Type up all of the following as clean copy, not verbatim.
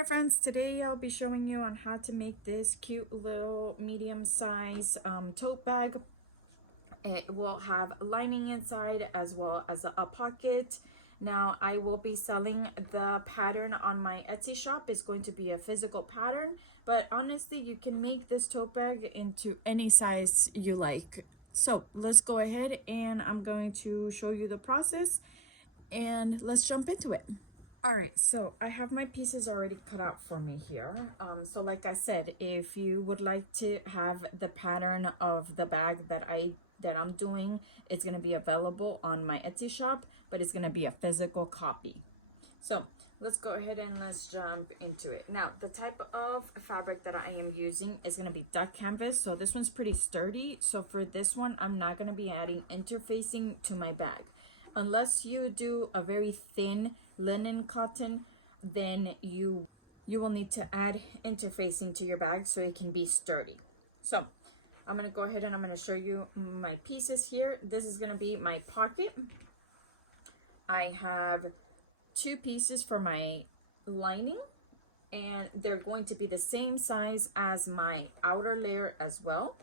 My friends, today I'll be showing you on how to make this cute little medium size tote bag. It will have lining inside as well as a pocket. Now I will be selling the pattern on my Etsy shop. It's going to be a physical pattern, but honestly you can make this tote bag into any size you like. So let's go ahead and I'm going to show you the process and let's jump into it. All right, so I have my pieces already cut out for me here. So like I said, if you would like to have the pattern of the bag that I'm doing, it's gonna be available on my Etsy shop, but it's gonna be a physical copy. So let's go ahead and let's jump into it. Now, the type of fabric that I am using is gonna be duck canvas. So this one's pretty sturdy. So for this one, I'm not gonna be adding interfacing to my bag. Unless you do a very thin linen cotton, then you will need to add interfacing to your bag so it can be sturdy. So I'm going to go ahead and I'm going to show you my pieces here. This is going to be my pocket. I have two pieces for my lining, and they're going to be the same size as my outer layer as well.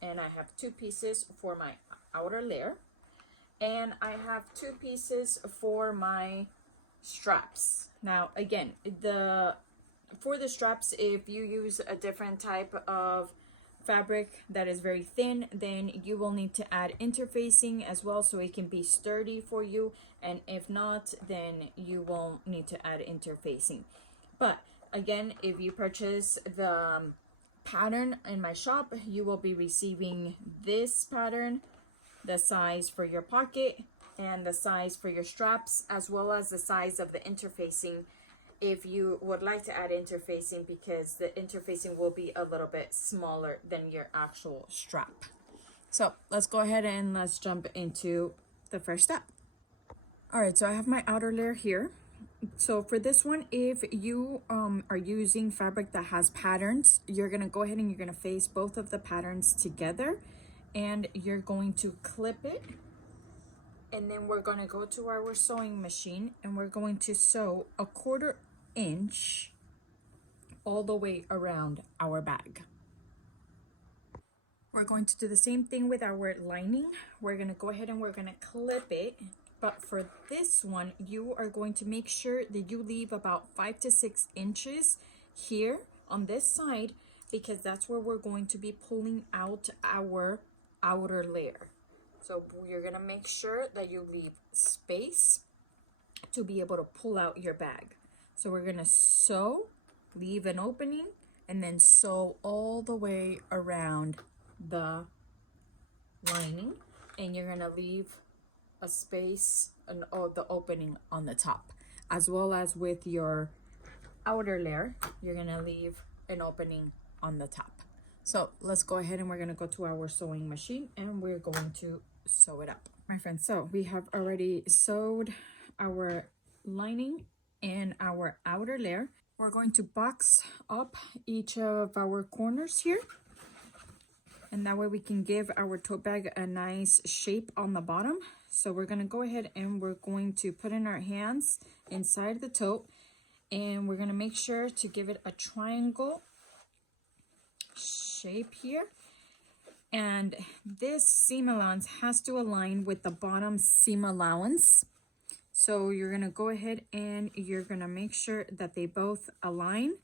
And I have two pieces for my outer layer, and I have two pieces for my straps. Now again, for the straps, if you use a different type of fabric that is very thin, then you will need to add interfacing as well so it can be sturdy for you, and if not, then you won't need to add interfacing. But again, if you purchase the pattern in my shop, you will be receiving this pattern, the size for your pocket and the size for your straps, as well as the size of the interfacing if you would like to add interfacing, because the interfacing will be a little bit smaller than your actual strap. So let's go ahead and let's jump into the first step. All right, so I have my outer layer here. So for this one, if you are using fabric that has patterns, you're gonna go ahead and you're gonna face both of the patterns together, and you're going to clip it, and then we're going to go to our sewing machine and we're going to sew a 1/4 inch all the way around our bag. We're going to do the same thing with our lining. We're going to go ahead and we're going to clip it, but for this one you are going to make sure that you leave about 5 to 6 inches here on this side, because that's where we're going to be pulling out our outer layer. So you're gonna make sure that you leave space to be able to pull out your bag. So we're gonna sew, leave an opening, and then sew all the way around the lining, and you're gonna leave a space and the opening on the top, as well as with your outer layer, you're gonna leave an opening on the top. So let's go ahead and we're gonna go to our sewing machine and we're going to sew it up, my friends. So we have already sewed our lining and our outer layer. We're going to box up each of our corners here, and that way we can give our tote bag a nice shape on the bottom. So we're gonna go ahead and we're going to put in our hands inside the tote, and we're gonna make sure to give it a triangle shape here, and this seam allowance has to align with the bottom seam allowance. So you're gonna go ahead and you're gonna make sure that they both align,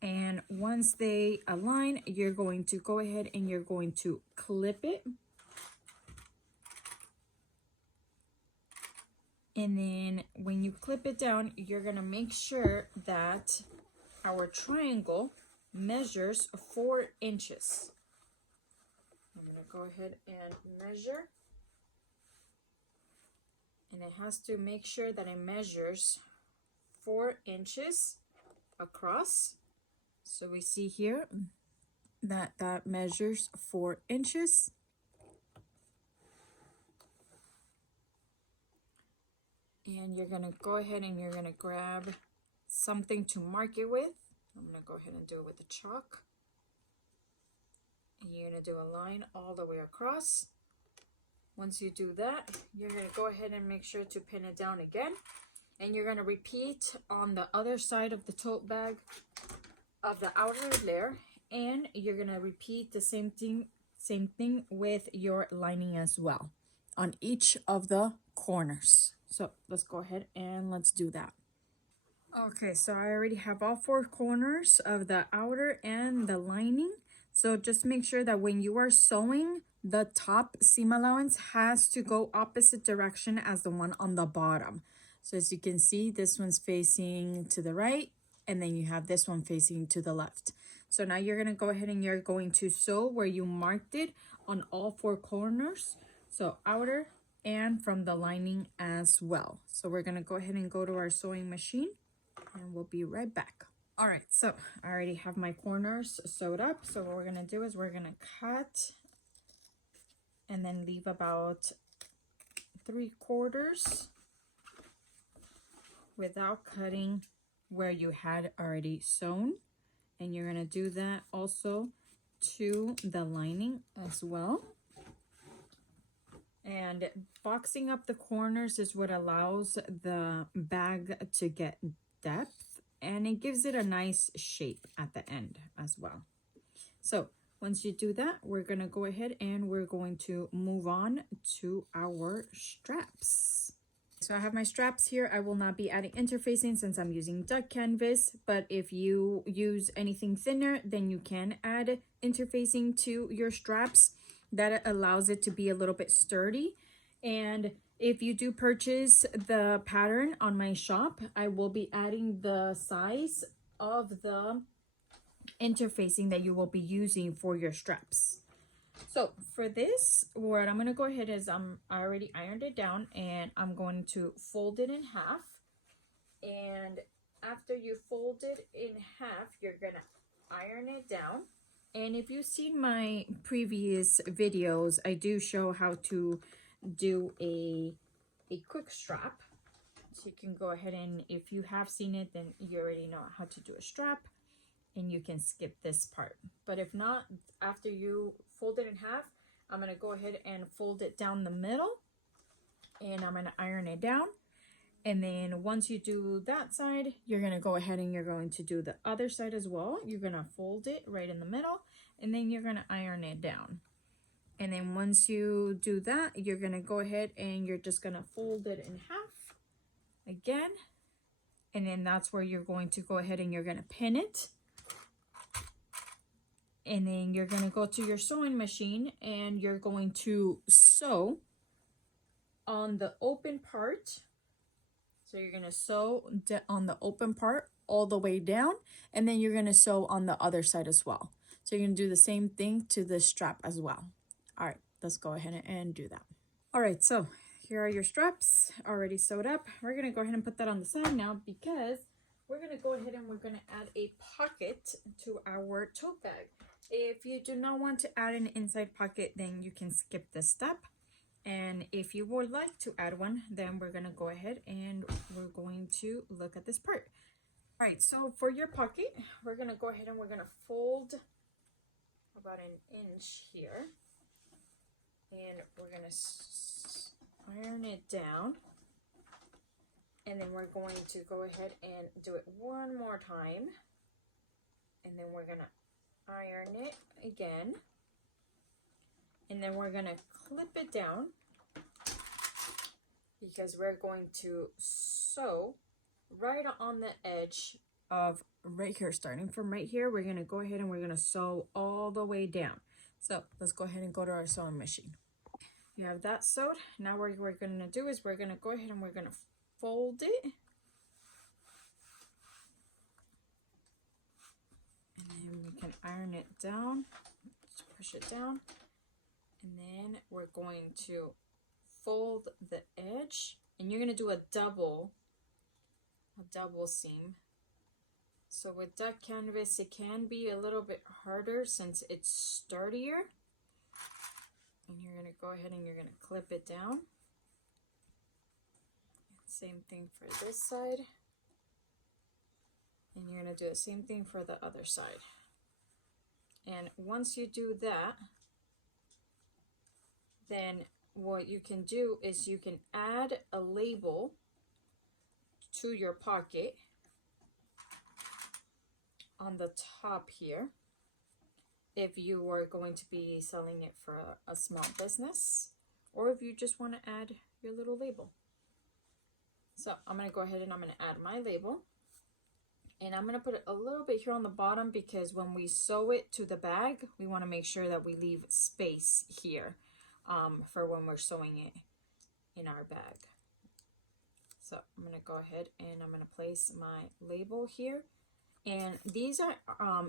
and once they align, you're going to go ahead and you're going to clip it, and then when you clip it down, you're gonna make sure that our triangle measures 4 inches. I'm gonna go ahead and measure, and it has to make sure that it measures 4 inches across. So we see here that that measures 4 inches. And you're gonna go ahead and you're gonna grab something to mark it with. I'm gonna go ahead and do it with the chalk. And you're gonna do a line all the way across. Once you do that, you're gonna go ahead and make sure to pin it down again. And you're going to repeat on the other side of the tote bag of the outer layer, and you're going to repeat the same thing with your lining as well on each of the corners. So let's go ahead and let's do that. Okay, so I already have all four corners of the outer and the lining. So just make sure that when you are sewing, the top seam allowance has to go opposite direction as the one on the bottom. So as you can see, this one's facing to the right, and then you have this one facing to the left. So now you're gonna go ahead and you're going to sew where you marked it on all four corners. So outer and from the lining as well. So we're gonna go ahead and go to our sewing machine, and we'll be right back. All right, so I already have my corners sewed up. So what we're gonna do is we're gonna cut and then leave about 3/4 without cutting where you had already sewn. And you're gonna do that also to the lining as well. And boxing up the corners is what allows the bag to get depth, and it gives it a nice shape at the end as well. So once you do that, we're gonna go ahead and we're going to move on to our straps. So I have my straps here. I will not be adding interfacing since I'm using duck canvas, but if you use anything thinner, then you can add interfacing to your straps. That allows it to be a little bit sturdy. And if you do purchase the pattern on my shop, I will be adding the size of the interfacing that you will be using for your straps. So for this, what I'm going to go ahead is I already ironed it down, and I'm going to fold it in half. And after you fold it in half, you're going to iron it down. And if you've seen my previous videos, I do show how to do a quick strap. So you can go ahead, and if you have seen it, then you already know how to do a strap, and you can skip this part. But if not, after you fold it in half, I'm gonna go ahead and fold it down the middle, and I'm gonna iron it down. And then once you do that side, you're gonna go ahead and you're going to do the other side as well. You're gonna fold it right in the middle, and then you're gonna iron it down. And then once you do that, you're gonna go ahead and you're just gonna fold it in half again. And then that's where you're going to go ahead and you're gonna pin it. And then you're gonna go to your sewing machine, and you're going to sew on the open part. So you're gonna sew on the open part all the way down, and then you're gonna sew on the other side as well. So you're gonna do the same thing to the strap as well. All right, let's go ahead and do that. All right, so here are your straps already sewed up. We're gonna go ahead and put that on the side now, because we're gonna go ahead and we're gonna add a pocket to our tote bag. If you do not want to add an inside pocket, then you can skip this step. And if you would like to add one, then we're gonna go ahead and we're going to look at this part. All right, so for your pocket, we're gonna go ahead and we're gonna fold about 1 inch here. And we're gonna iron it down. And then we're going to go ahead and do it one more time. And then we're gonna iron it again. And then we're gonna clip it down, because we're going to sew right on the edge of right here. Starting from right here, we're gonna go ahead and we're gonna sew all the way down. So let's go ahead and go to our sewing machine. You have that sewed. Now what we're gonna do is we're gonna go ahead and we're gonna fold it. And then we can iron it down. Just push it down. And then we're going to fold the edge, and you're gonna do a double seam. So with duck canvas, it can be a little bit harder since it's sturdier. And you're gonna go ahead and you're gonna clip it down. Same thing for this side. And you're gonna do the same thing for the other side. And once you do that, then what you can do is you can add a label to your pocket on the top here, if you are going to be selling it for a small business, or if you just want to add your little label. So I'm going to go ahead and I'm going to add my label. And I'm going to put it a little bit here on the bottom because when we sew it to the bag, we want to make sure that we leave space here for when we're sewing it in our bag. So I'm going to go ahead and I'm going to place my label here. And these are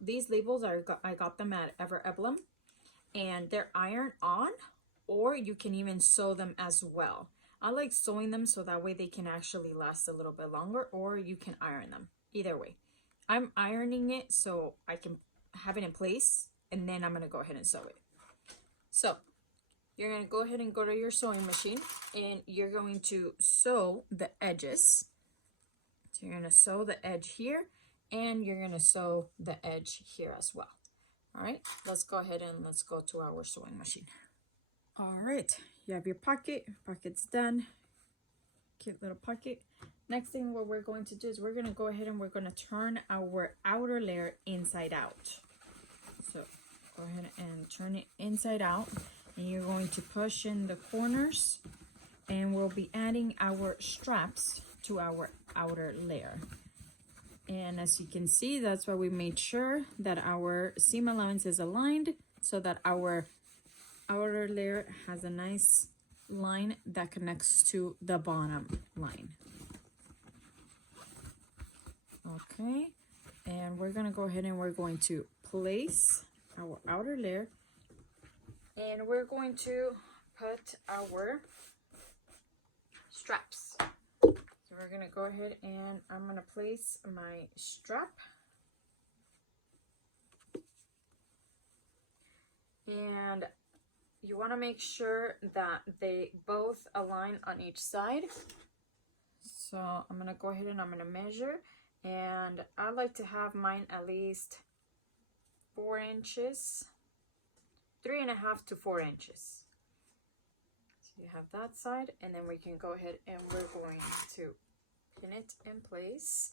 these labels I got them at Ever Emblem, and they're iron on, or you can even sew them as well. I like sewing them so that way they can actually last a little bit longer, or you can iron them. Either way, I'm ironing it so I can have it in place, and then I'm going to go ahead and sew it. So you're going to go ahead and go to your sewing machine, and you're going to sew the edges. So you're going to sew the edge here, and you're going to sew the edge here as well. All right, let's go ahead and let's go to our sewing machine. All right, you have your pocket's done. Cute little pocket. Next thing what we're going to do is we're going to go ahead and we're going to turn our outer layer inside out. So go ahead and turn it inside out, and you're going to push in the corners, and we'll be adding our straps to our outer layer. And as you can see, that's why we made sure that our seam allowance is aligned so that our outer layer has a nice line that connects to the bottom line. Okay, and we're gonna go ahead and we're going to place our outer layer, and we're going to put our straps. So we're gonna go ahead and I'm gonna place my strap, and you want to make sure that they both align on each side. So I'm gonna go ahead and I'm gonna measure, and I like to have mine at least 4 inches, 3.5 to 4 inches. So you have that side, and then we can go ahead and we're going to pin it in place,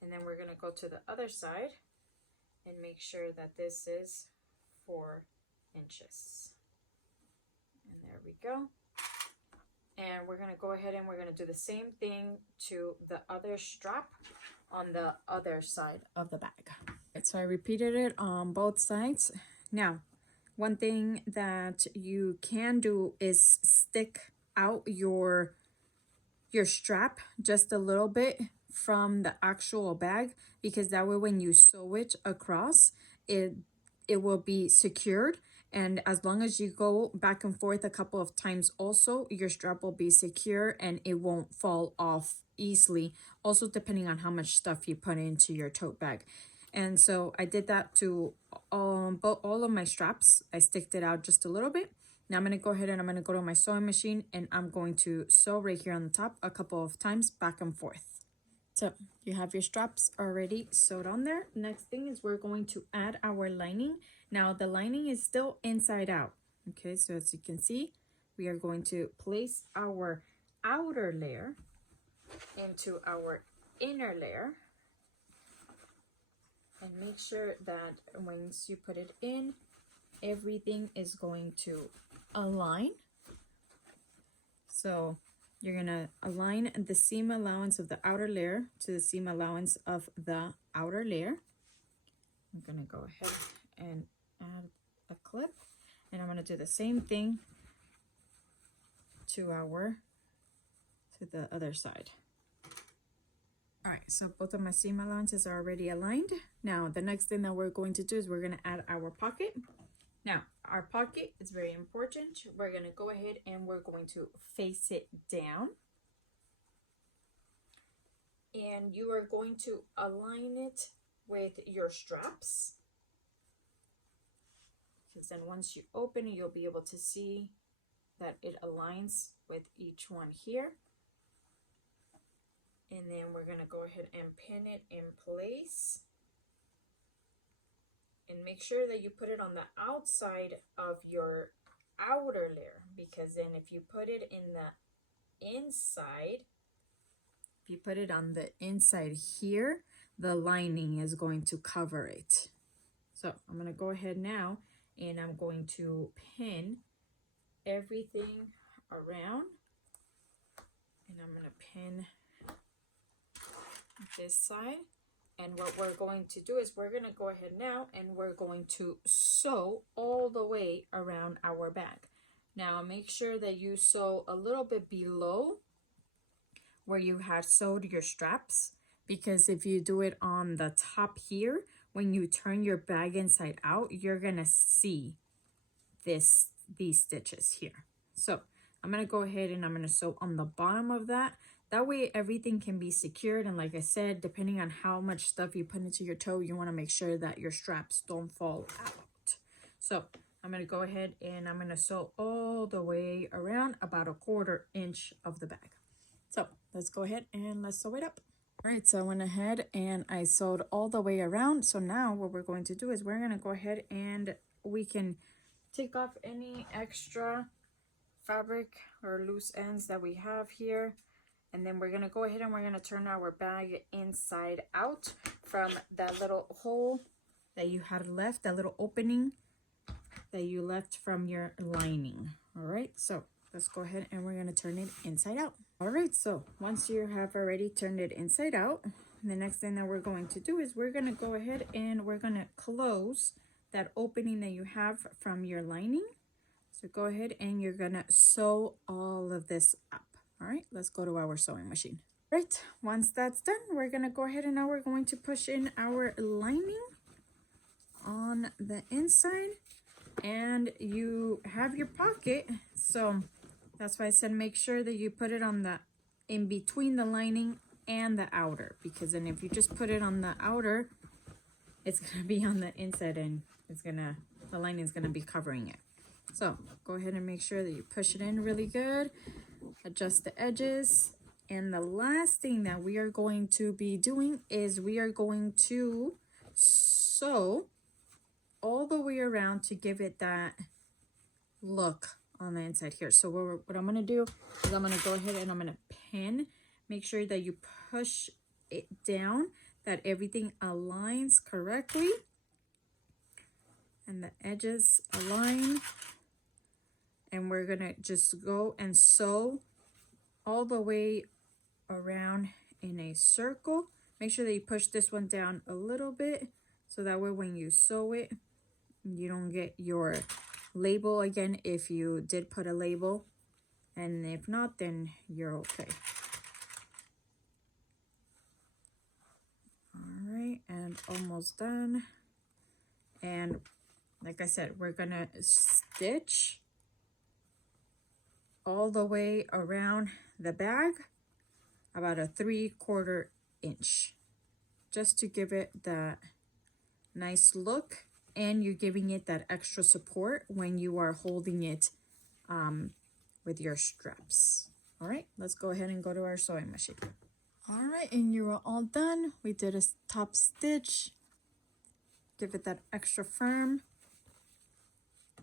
and then we're going to go to the other side and make sure that this is 4 inches. And there we go. And we're going to go ahead and we're going to do the same thing to the other strap on the other side of the bag. So I repeated it on both sides. Now, one thing that you can do is stick out your strap just a little bit from the actual bag, because that way when you sew it across, it will be secured. And as long as you go back and forth a couple of times also, your strap will be secure and it won't fall off easily. Also, depending on how much stuff you put into your tote bag. And so I did that to all of my straps. I sticked it out just a little bit. Now I'm going to go ahead and I'm going to go to my sewing machine, and I'm going to sew right here on the top a couple of times back and forth. So you have your straps already sewed on there. Next thing is we're going to add our lining. Now the lining is still inside out. Okay, so as you can see, we are going to place our outer layer into our inner layer, and make sure that once you put it in, everything is going to align. So you're gonna align the seam allowance of the outer layer to the seam allowance of the outer layer. I'm gonna go ahead and add a clip, and I'm gonna do the same thing to the other side. All right, so both of my seam allowances are already aligned. Now the next thing that we're going to do is we're going to add our pocket. Now our pocket is very important. We're going to go ahead and we're going to face it down, and you are going to align it with your straps, because then once you open it, you'll be able to see that it aligns with each one here. And then we're going to go ahead and pin it in place. And make sure that you put it on the outside of your outer layer, because then if you put it in the inside, if you put it on the inside here, the lining is going to cover it. So I'm going to go ahead now and I'm going to pin everything around, and I'm going to pin this side. And what we're going to do is we're going to go ahead now and we're going to sew all the way around our bag. Now make sure that you sew a little bit below where you had sewed your straps, because if you do it on the top here, when you turn your bag inside out, you're going to see these stitches here. So I'm going to go ahead and I'm going to sew on the bottom of that. That way everything can be secured, and like I said, depending on how much stuff you put into your toe, you want to make sure that your straps don't fall out. So I'm going to go ahead and I'm going to sew all the way around about 1/4 inch of the bag. So let's go ahead and let's sew it up. All right, so I went ahead and I sewed all the way around. So now what we're going to do is we're going to go ahead and we can take off any extra fabric or loose ends that we have here. And then we're going to go ahead and we're going to turn our bag inside out from that little hole that you had left, that little opening that you left from your lining. All right, so let's go ahead and we're going to turn it inside out. All right, so once you have already turned it inside out, the next thing that we're going to do is we're going to go ahead and we're going to close that opening that you have from your lining. So go ahead and you're going to sew all of this up. All right, let's go to our sewing machine. Right, once that's done, we're gonna go ahead and now we're going to push in our lining on the inside, and you have your pocket. So that's why I said make sure that you put it on the in between the lining and the outer, because then if you just put it on the outer, it's gonna be on the inside and the lining is gonna be covering it. So go ahead and make sure that you push it in really good. Adjust the edges, and the last thing that we are going to be doing is we are going to sew all the way around to give it that look on the inside here. So what I'm going to do is I'm going to go ahead and I'm going to pin. Make sure that you push it down, that everything aligns correctly and the edges align. And we're going to just go and sew all the way around in a circle. Make sure that you push this one down a little bit, so that way when you sew it, you don't get your label again if you did put a label, and if not, then you're okay. All right, and almost done. And like I said, we're gonna stitch all the way around the bag about a 3/4 inch, just to give it that nice look, and you're giving it that extra support when you are holding it with your straps. All right, let's go ahead and go to our sewing machine. All right, and you are all done. We did a top stitch, give it that extra firm.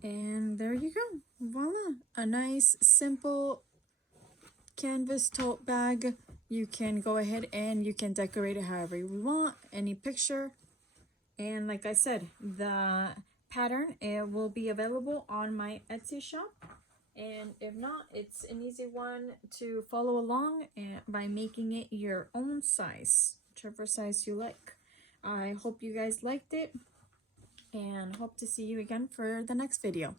And there you go, voila, a nice simple canvas tote bag. You can go ahead and you can decorate it however you want, any picture. And like I said, the pattern, it will be available on my Etsy shop, and if not, it's an easy one to follow along by making it your own size, whichever size you like. I hope you guys liked it, and hope to see you again for the next video.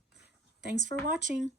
Thanks for watching.